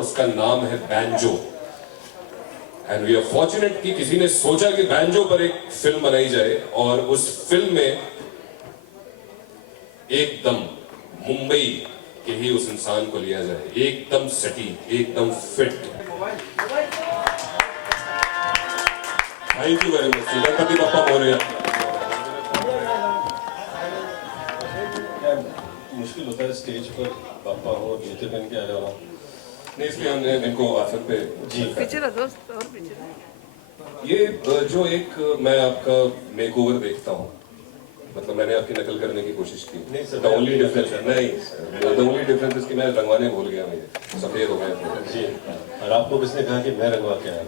उसका नाम है banjo. And we are fortunate कि किसी ने सोचा कि बैंजो पर एक फिल्म बनाई जाए, और उस फिल्म में एकदम मुंबई के ही उस इंसान को लिया जाए, एकदम सटी, एकदम fit. Thank you very much. Ganpati Bappa Morya. मुश्किल होता है स्टेज पर बापा हो और जूते पहन के आ जाना, नहीं इसलिए हमने इनको आसन पे जी पीछे रहो दोस्त, और पीछे रहो। ये जो एक मैं आपका मेकओवर देखता हूँ, मतलब मैंने आपकी नकल करने की कोशिश की। नहीं सर, द ओनली डिफरेंस नहीं, द ओनली डिफरेंस इज कि मैं रंगवाने भूल गया, मुझे सफेद हो गया जी। और आपको किसने कहा कि मैं रंगवा के आया?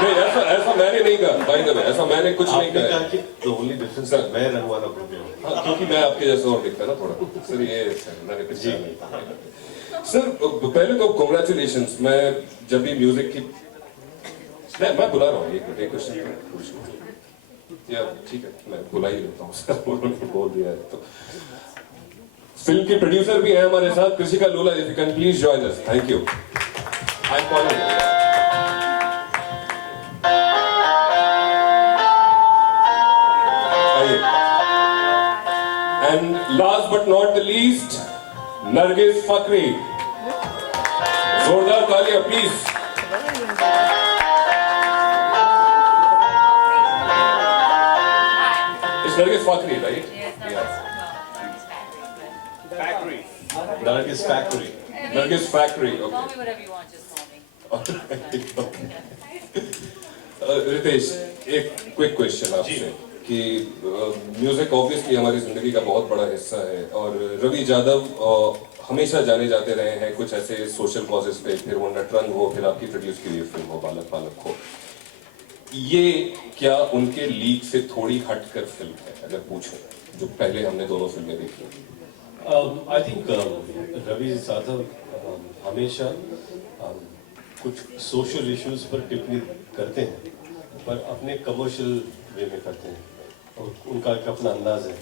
नहीं, ऐसा ऐसा मैंने नहीं कहा, बाय द वे, ऐसा मैंने कुछ नहीं आपने कहा। कहा कि द ओनली डिफरेंस मैं रंगवाना भूल गया। हाँ, क्योंकि मैं आपके जैसा और दिखता ना थोड़ा सर, ये सर मैंने कुछ जी। नहीं कहा। सर पहले तो कॉन्ग्रेचुलेशंस। मैं जब भी म्यूजिक की मैं बुला रहा हूँ, एक क्वेश्चन या ठीक है मैं बुला ही लेता हूँ सर, उन्होंने बोल दिया है तो। फिल्म के प्रोड्यूसर भी हैं हमारे साथ, Krishika Lola, if you can please join us. Thank you. I am calling. And last but not the least, Nargis Fakri. जोरदार तालियां please. Nargis Fakri, right? Yes, Factory. Nargis Factory. Nargis Factory. Call Okay. me whatever you want, just call me. Okay. Ritesh, एक quick question आपसे कि music obviously हमारी जिंदगी का बहुत बड़ा हिस्सा है, और रवि यादव हमेशा जाने जाते रहे हैं कुछ ऐसे सोशल कॉजेस पे, फिर वो नटरंग हो, फिर आपकी प्रोड्यूस की हुई फिल्म हो बालक बालक हो। ये क्या उनके लीग से थोड़ी हटकर फिल्म है, अगर पूछो, जो पहले हमने दोनों फिल्में देखी? आई थिंक रवि यादव हमेशा कुछ सोशल इश्यूज पर टिप्पणी करते हैं, पर अपने कमर्शियल वे में करते हैं, और उनका एक अपना अंदाज है।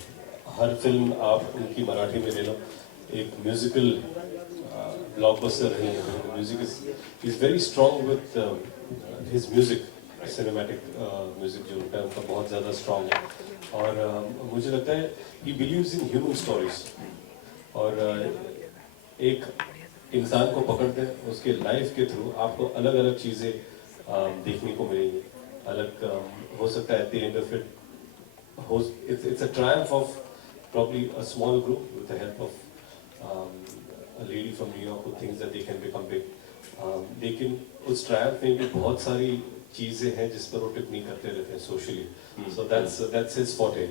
हर फिल्म आप उनकी मराठी में ले लो, एक म्यूजिकल ब्लॉकबस्टर रही है। Music is very strong with his music, cinematic music जो उनका बहुत ज़्यादा स्ट्रॉन्ग है। और मुझे लगता है he believes in human stories, और एक इंसान को पकड़ते हैं उसके लाइफ के थ्रू आपको अलग अलग चीज़ें देखने को मिलेंगी। अलग हो सकता है at the end of it it's a Triumph of probably a small group with the help of a lady from New York who thinks that they can become big. लेकिन उस ट्रायम्फ में भी बहुत सारी चीजें हैं जिस पर वो टिप्पणी करते रहते हैं socially, so that's his forte.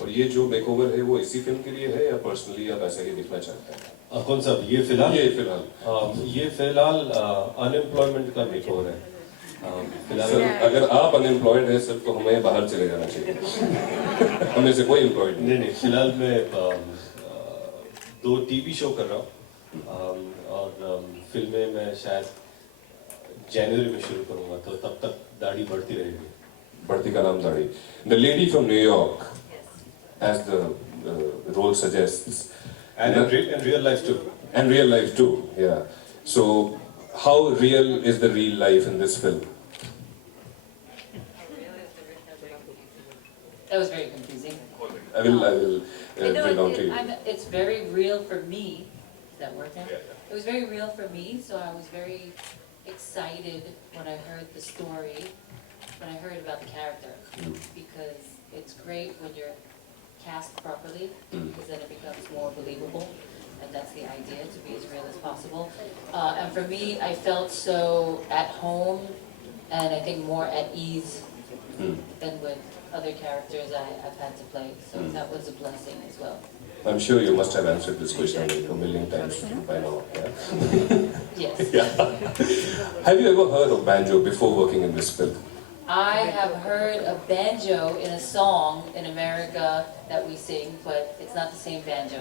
और ये जो मेकओवर है वो इसी फिल्म के लिए है या पर्सनली आप ऐसा ही दिखना चाहते हैं? कौन सा? ये फिलहाल ये फिलहाल अनएम्प्लॉयमेंट का मेकओवर है फिलहाल। सर अगर आप अनएम्प्लॉयड हैं सर तो हमें बाहर चले जाना चाहिए। हमें से कोई एम्प्लॉयड नहीं। नहीं, फिलहाल मैं 2 टीवी शो कर रहा हूँ, और फिल्में मैं शायद जनवरी में शुरू करूंगा, तो तब तक दाढ़ी बढ़ती रहेगी। बढ़ती का नाम दाढ़ी। The lady from New York, as the role suggests, And in real life too. and real life too, yeah. So how real is the real life in this film? That was very confusing. I will No, bring down to you. it's very real for me. Is that working? Yeah. It was very real for me, so I was very excited when I heard the story, when I heard about the character, because it's great when you're cast properly, because then it becomes more believable, and that's the idea, to be as real as possible. And for me, I felt so at home, and I think more at ease than with other characters I've had to play, so that was a blessing as well. I'm sure you must have answered this question like a million times by now. Yeah. Yes. Yeah. Have you ever heard of banjo before working in this film? I have heard a banjo in a song in America that we sing, but it's not the same banjo.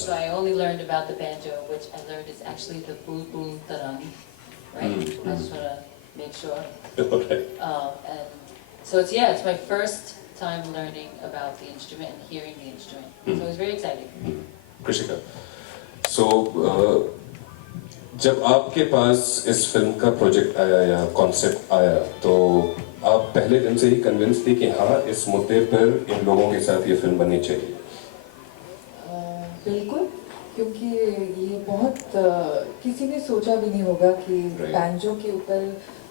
So I only learned about the banjo, which I learned is actually the bul tarang, right? I just want to make sure. Alright. And so it's my first time learning about the instrument and hearing the instrument. So it was very exciting. Krishika. So जब आपके पास इस film का project आया या concept आया तो आप पहले दिन से ही कन्विंस थी कि हाँ इस मुद्दे पर इन लोगों के साथ ये फिल्म बननी चाहिए? बिल्कुल, क्योंकि ये बहुत किसी ने सोचा भी नहीं होगा कि Right. बैंजो के ऊपर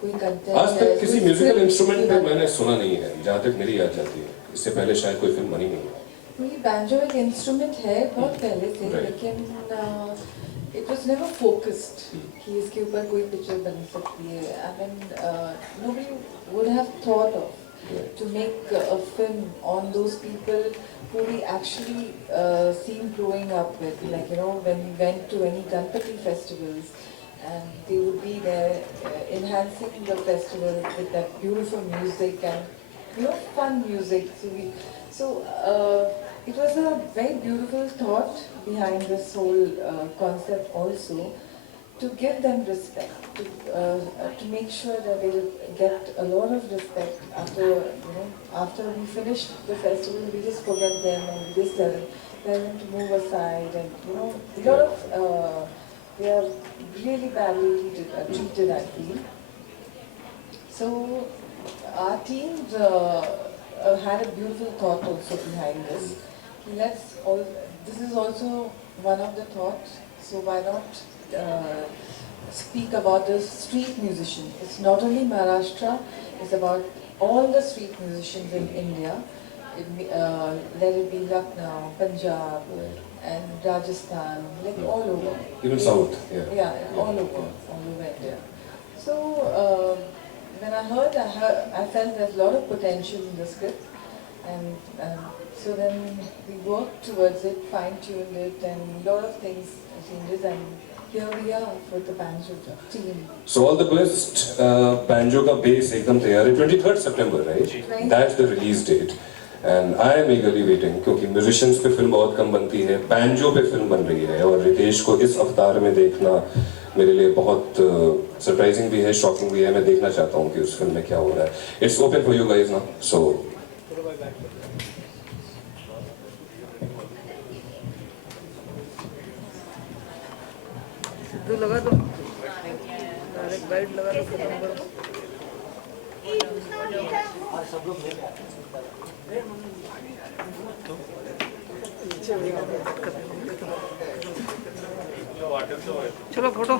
कोई कंटेंट आज तक किसी म्यूजिकल इंस्ट्रूमेंट पे मैंने सुना नहीं है, जहाँ तक मेरी याद जाती है। इससे पहले शायद कोई फिल्म बनी नहीं है। ये बैंजो एक इंस्ट्रूमेंट है बहुत पहले से, Right. लेकिन इट वाज नेवर फोकस्ड कि इसके ऊपर कोई पिक्चर बन सकती है. I mean nobody would have thought of to make a film on those people who we actually seen growing up with, like when we went to any Ganpati festivals and they would be there enhancing the festival with that beautiful music and fun music. So it was a very beautiful thought behind this whole concept also, to give them respect, to make sure that they will get a lot of respect after we finish the festival. We just forget them and we just tell them to move aside, and a lot of they are really badly treated, I feel. So our team had a beautiful thought also behind this. This is also one of the thoughts, so why not speak about the street musician. It's not only Maharashtra, it's about all the street musicians in India. Let it be Lucknow, Punjab, and Rajasthan, like all over. Even South, yeah. Yeah, all over India. So when I heard, I felt there's a lot of potential in the script, and so then we worked towards it, fine-tuned it, and a lot of things changes, and here we are with the Banjo team. So all the best. Banjo का base एकदम तैयार है. 23rd September, right? Right. That's the release date. And I am eagerly waiting क्योंकि musicians पे film बहुत कम बनती है. Banjo पे फिल्म बन रही है और रितेश को इस अवतार में देखना मेरे लिए बहुत सरप्राइजिंग भी है, शॉकिंग भी है. मैं देखना चाहता हूँ कि उस फिल्म में क्या हो रहा है. It's open for you guys now. So Sidhu लगा दो, डायरेक्ट गाइड लगा दो, खत्म करो. चलो फोटो.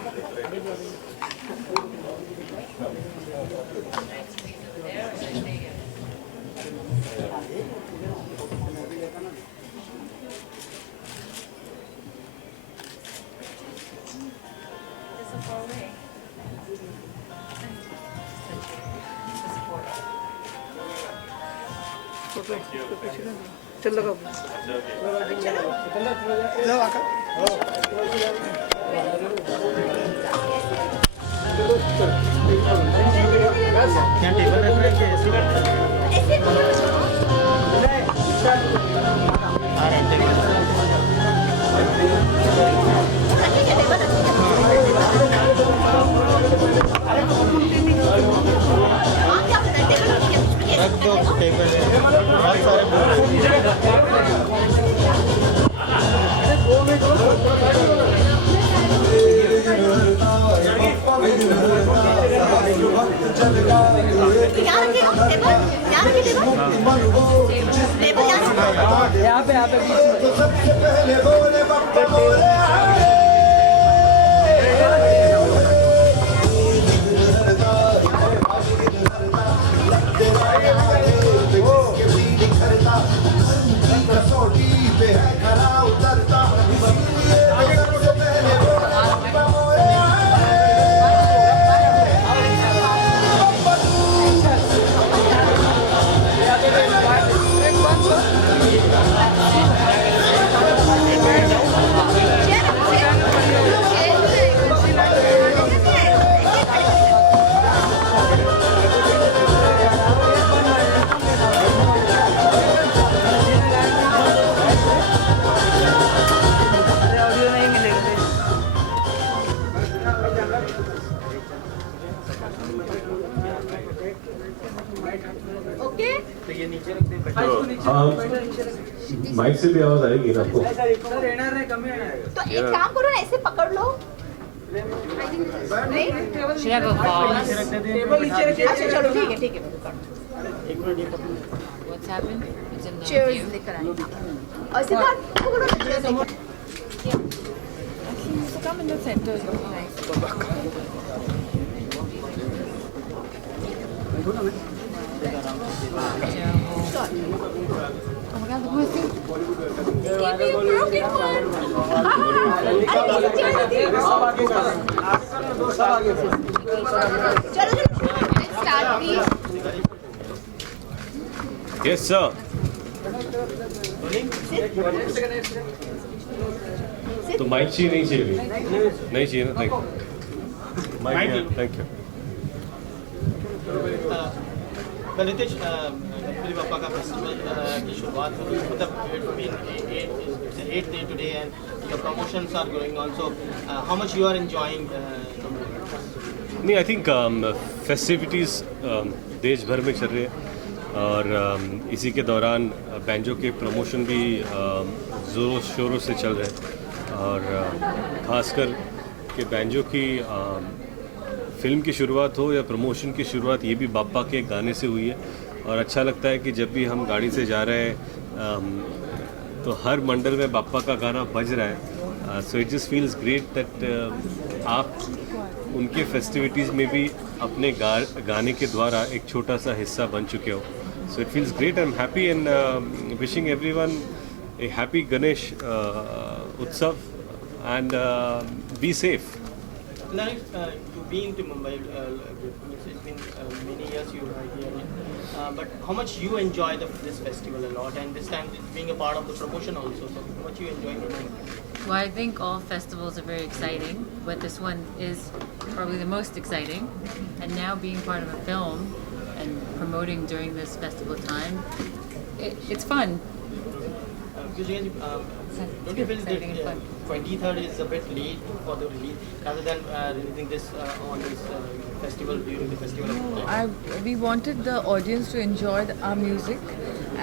फोटो पीछे ना चल लगा. क्या टेबल रख रहे हैं ऐसे आ रहे रख दो टेबल बहुत सारे यहाँ पे सबसे पहले बोले पप्पा बोले कसौटी पे है खरा उतरता सबसे पहले बोले पप्पा बोले ऑडियो नहीं मिलेगा. माइक से भी आवाज आएगी ना आपको? तो एक काम करो ना, ऐसे पकड़ लो. Should have a vase. What's happened? It's in the view. Come in the center. It's nice. Oh my God, look who's here. Yes, sir. तो माइक चाहिए नहीं चाहिए नहीं चाहिए ना thank you mike thank you Ritesh Ganpati Bappa का फेस्टिवल की शुरुआत हो गई मतलब it's 8th day today and your promotions are going on so how much you are enjoying नहीं आई थिंक फेस्टिविटीज़ देश भर में चल रही है और इसी के दौरान बैंजो के प्रमोशन भी ज़ोरों शोरों से चल रहे हैं और ख़ासकर कि बैंजो की फिल्म की शुरुआत हो या प्रमोशन की शुरुआत ये भी बाप्पा के गाने से हुई है और अच्छा लगता है कि जब भी हम गाड़ी से जा रहे हैं तो हर मंडल में बाप्पा का गाना बज रहा है so it just feels great that आप उनके फेस्टिविटीज़ में भी अपने गाने के द्वारा एक छोटा सा हिस्सा बन चुके हो so it feels great I am happy and wishing everyone a happy Ganesh Utsav and be safe now you've been to Mumbai it's been many years you are here but how much you enjoy this festival a lot and this time being a part of the promotion also so how much you enjoy Well, I think all festivals are very exciting, but this one is probably the most exciting. And now being part of a film and promoting during this festival time, it's fun. Don't you feel that 23rd is a bit late for the release rather than releasing this on this festival during the festival? We wanted the audience to enjoy our music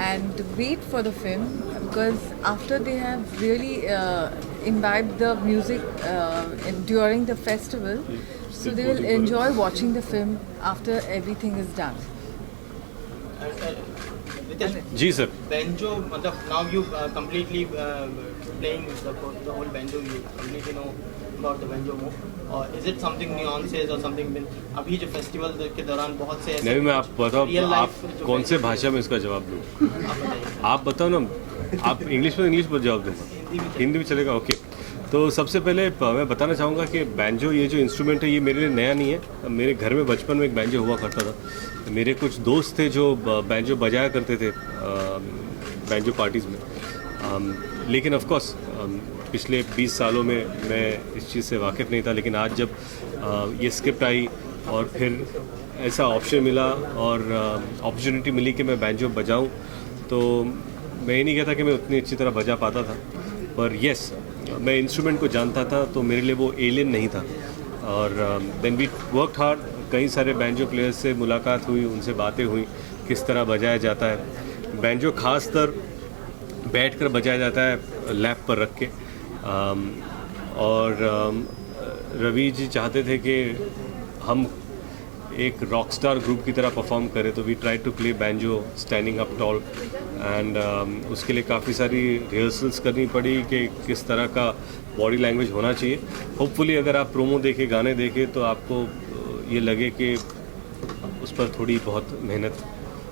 and wait for the film because after they have really imbibed the music during the festival, so they will enjoy watching the film after everything is done. जी sir Banjo, now you completely playing the whole banjo. You completely know about the banjo more. Or is it something nuances or something? अभी जो festival के दौरान बहुत से नहीं मैं आप बताओ आप कौन से भाषा में इसका जवाब दूँ आप बताओ ना आप इंग्लिश में जवाब दूँगा हिंदी में चलेगा ओके तो सबसे पहले मैं बताना चाहूँगा कि बैंजो ये जो इंस्ट्रूमेंट है ये मेरे लिए नया नहीं है मेरे घर में बचपन में एक बैंजो हुआ करता था मेरे कुछ दोस्त थे जो बैंजो बजाया करते थे बैंजो पार्टीज़ में लेकिन ऑफ कोर्स पिछले 20 सालों में मैं इस चीज़ से वाकिफ़ नहीं था लेकिन आज जब ये स्क्रिप्ट आई और फिर ऐसा ऑप्शन मिला और अपॉर्चुनिटी मिली कि मैं बैंजो बजाऊं तो मैं ये नहीं कहता कि मैं उतनी अच्छी तरह बजा पाता था पर यस मैं इंस्ट्रूमेंट को जानता था तो मेरे लिए वो एलियन नहीं था और देन वी वर्कड हार्ड कई सारे बैंजो प्लेयर्स से मुलाकात हुई उनसे बातें हुई किस तरह बजाया जाता है बैंजो खास तर बैठ कर बजाया जाता है लैप पर रख के और रवि जी चाहते थे कि हम एक रॉक स्टार ग्रुप की तरह परफॉर्म करें तो we try to play banjo standing up tall and उसके लिए काफ़ी सारी रिहर्सल्स करनी पड़ी कि किस तरह का बॉडी लैंग्वेज होना चाहिए होपफुली अगर आप प्रोमो देखें गाने देखें तो आपको ये लगे कि उस पर थोड़ी बहुत मेहनत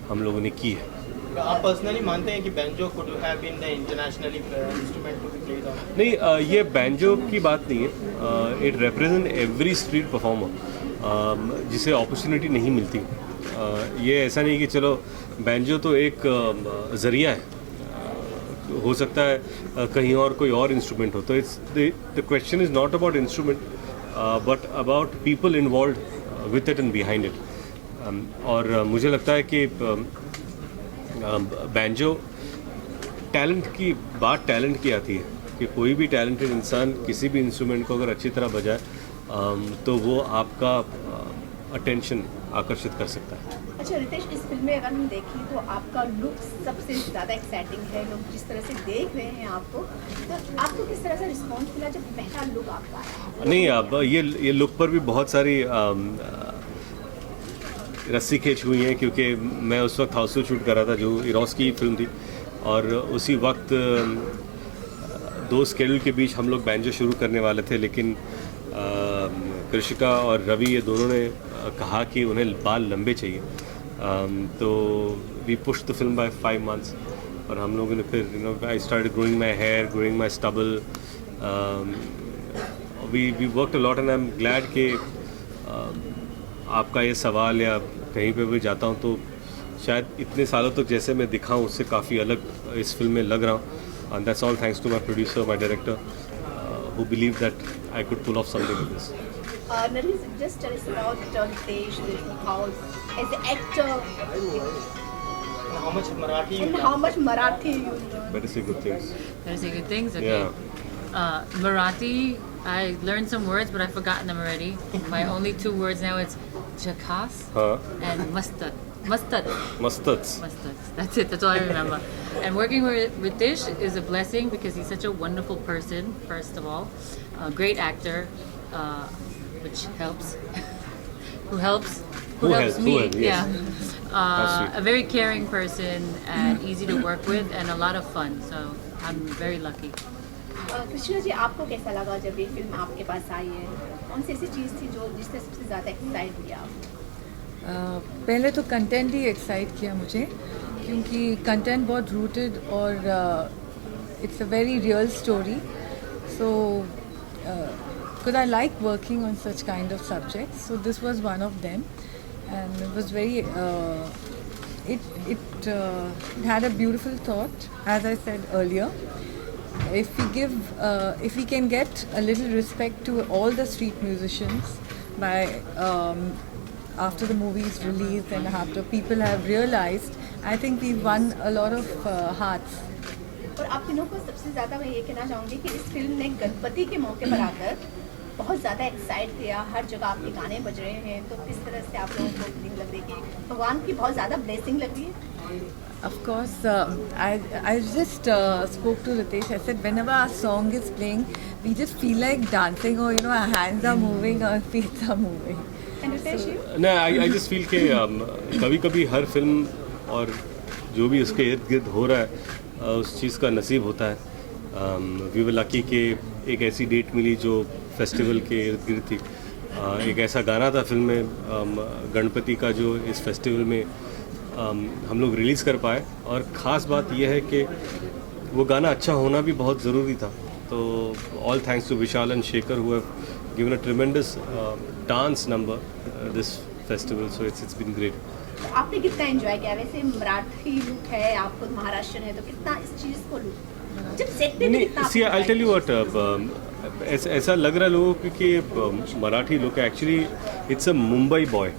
हम लोगों ने की है आप पर्सनली मानते हैं कि banjo could have been the internationally instrument to be played on? नहीं ये बैंजो की बात नहीं है it represent every street performer जिसे अपॉर्चुनिटी नहीं मिलती ये ऐसा नहीं कि चलो बैंजो तो एक ज़रिया है हो सकता है कहीं और कोई और इंस्ट्रूमेंट हो तो it's the question is not about instrument but about people involve with it and behind it और मुझे लगता है कि बैंजो टैलेंट की बात टैलेंट की आती है कि कोई भी टैलेंटेड इंसान किसी भी इंस्ट्रूमेंट को अगर अच्छी तरह बजाए तो वो आपका अटेंशन आकर्षित कर सकता है। अच्छा रितेश, इस फिल्म में अगर हम देखें तो आपका लुक सबसे ज़्यादा एक्साइटिंग है। लोग जिस तरह से देख रहे हैं आपको, तो आपको किस तरह से रिस्पॉन्स मिला जब पहला लुक आपका आया? नहीं, अब ये लुक पर भी बहुत सारी रस्सी खींच हुई हैं, क्योंकि मैं उस वक्त हाउसफुल शूट कर रहा था जो इरोस की फिल्म थी, और उसी वक्त दो स्केड्यूल के बीच हम लोग बैंजो शुरू करने वाले थे, लेकिन कृषिका और रवि ये दोनों ने कहा कि उन्हें बाल लंबे चाहिए, तो we push the film by 5 months, और हम लोगों ने फिर I started growing my hair, growing my stubble, we worked a lot, and I am glad कि आपका ये सवाल या कहीं पे भी जाता हूँ तो शायद इतने सालों तक जैसे मैं दिखाऊँ उससे काफ़ी अलग इस फिल्म में लग रहा हूँ, and that's all thanks to my producer, my director, who believed that I could pull off something like this. Nargis, just tell us about Ritesh Deshmukh, how as an actor And how much Marathi you and know? how much Marathi you know. Better say good things. Better say good things? Okay. Yeah. Marathi, I learned some words, but I've forgotten them already. My only 2 words now is jakas Huh? and mustard. Mustard. Mustards. Mustard. That's it. That's all I remember. And working with Ritesh is a blessing because he's such a wonderful person, first of all. A great actor, which helps. Who helps? Who helps helps? me? Who helps? Yes. Yeah. That's sweet. A very caring person and easy to work with and a lot of fun. So I'm very lucky. Krishna ji, आपको कैसा लगा जब ये film आपके पास आई है? कौन सी ऐसी चीज़ थी जो जिससे सबसे ज़्यादा एक्साइट किया आप? पहले तो कंटेंट ही एक्साइट किया मुझे, क्योंकि कंटेंट बहुत रूटेड और it's a very real story, so because I like working on such kind of subjects, so this was one of them, and it was very it had a beautiful thought, as I said earlier. If we can get a little respect to all the street musicians by after the movie is released and after people have realized, I think we've won a lot of hearts. और आप तीनों को सबसे ज़्यादा मैं ये कहना चाहूँगी कि इस फिल्म ने गणपति के मौके पर आकर बहुत ज़्यादा एक्साइट किया। हर जगह आपके गाने बज रहे हैं, तो किस तरह से आप लोगों को फीलिंग लग रही है कि भगवान की बहुत ज़्यादा ब्लेसिंग लग रही है? Of course, I just spoke to Ritesh. I said whenever our song is playing, we just feel like dancing, or our hands are moving, our feet are moving. And Ritesh, you? No, I just feel कि कभी-कभी हर film और जो भी उसके इर्द गिर्द हो रहा है उस चीज़ का नसीब होता है। वी वर लकी कि एक ऐसी डेट मिली जो फेस्टिवल के इर्द गिर्द थी। एक ऐसा गाना था फिल्म में गणपति का जो इस फेस्टिवल में हम लोग रिलीज़ कर पाए, और ख़ास बात यह है कि वो गाना अच्छा होना भी बहुत ज़रूरी था। तो all thanks to Vishal and Shekhar who have given a tremendous dance number this festival, so it's been great. तो आपने कितना एंजॉय किया? वैसे मराठी लुक है, आप खुद महाराष्ट्र है, तो कितना इस चीज़ को जब सेट पे भी कितना? सी आई टेल यू व्हाट, ऐसा लग रहा है लोगों को कि मराठी लुक है, actually it's a Mumbai boy,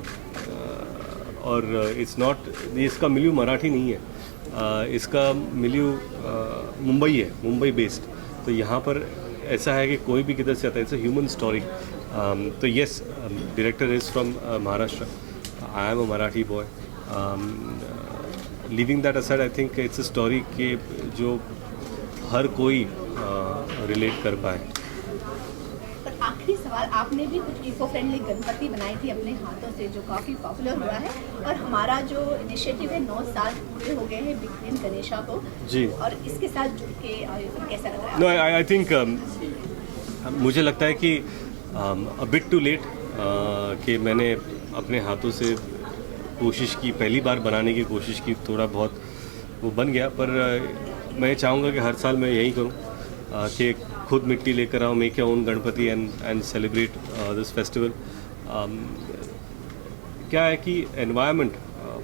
और इट्स नॉट, इसका मिल्यू मराठी नहीं है, इसका मिल्यू मुंबई है, मुंबई बेस्ड। तो यहाँ पर ऐसा है कि कोई भी किधर से आता है, इट्स अ ह्यूमन स्टोरी। तो yes, director is from Maharashtra, I am a Marathi boy. Living that aside, I think it's a story के जो हर कोई रिलेट कर पाए। पर आखिरी सवाल, आपने भी कुछ इको फ्रेंडली गणपति बनाई थी अपने हाथों से जो काफ़ी पॉपुलर हुआ है, और हमारा जो इनिशिएटिव है 9 साल पूरे हो गए हैं बिग ग्रीन गणेशा को जी, और इसके साथ जुड़ के कैसा लग रहा है? नो आई थिंक मुझे लगता है कि अ बिट टू लेट कि मैंने अपने हाथों से कोशिश की, पहली बार बनाने की कोशिश की, थोड़ा बहुत वो बन गया, पर मैं चाहूँगा कि हर साल मैं यही करूँ कि खुद मिट्टी लेकर आऊँ, make your own Ganpati and celebrate this festival. क्या है कि एनवायरनमेंट,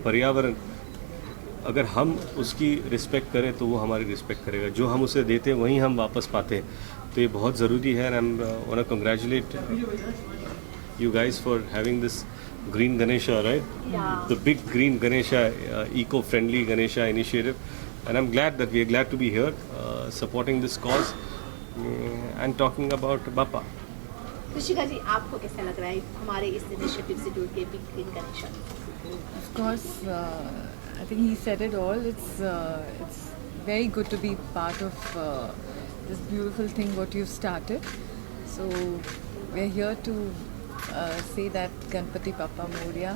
पर्यावरण, अगर हम उसकी रिस्पेक्ट करें तो वो हमारी रिस्पेक्ट करेगा। जो हम उसे देते हैं वहीं हम वापस पाते हैं, तो ये बहुत ज़रूरी है। And I am want to congratulate you guys for having this green Ganesha, right? Yeah. The big green Ganesha, eco-friendly Ganesha initiative, and I'm glad that we are glad to be here supporting this cause and talking about Bappa. Rishika ji, आपको कैसा लग रहा है हमारे इस initiative से जुड़ के big green connection? Of course, I think he said it all. It's very good to be part of this beautiful thing what you've started. So we're here to say that Ganpati Bappa Moria.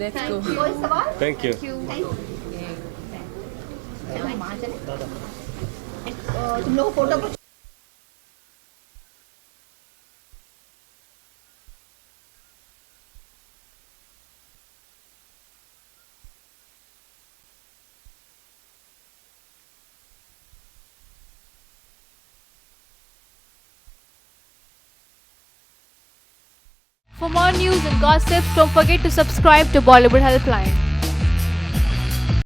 Let's go. कोई सवाल? Thank you. चलो वहाँ चले। तुम लोग photo For more news and gossips, don't forget to subscribe to Bollywood Helpline.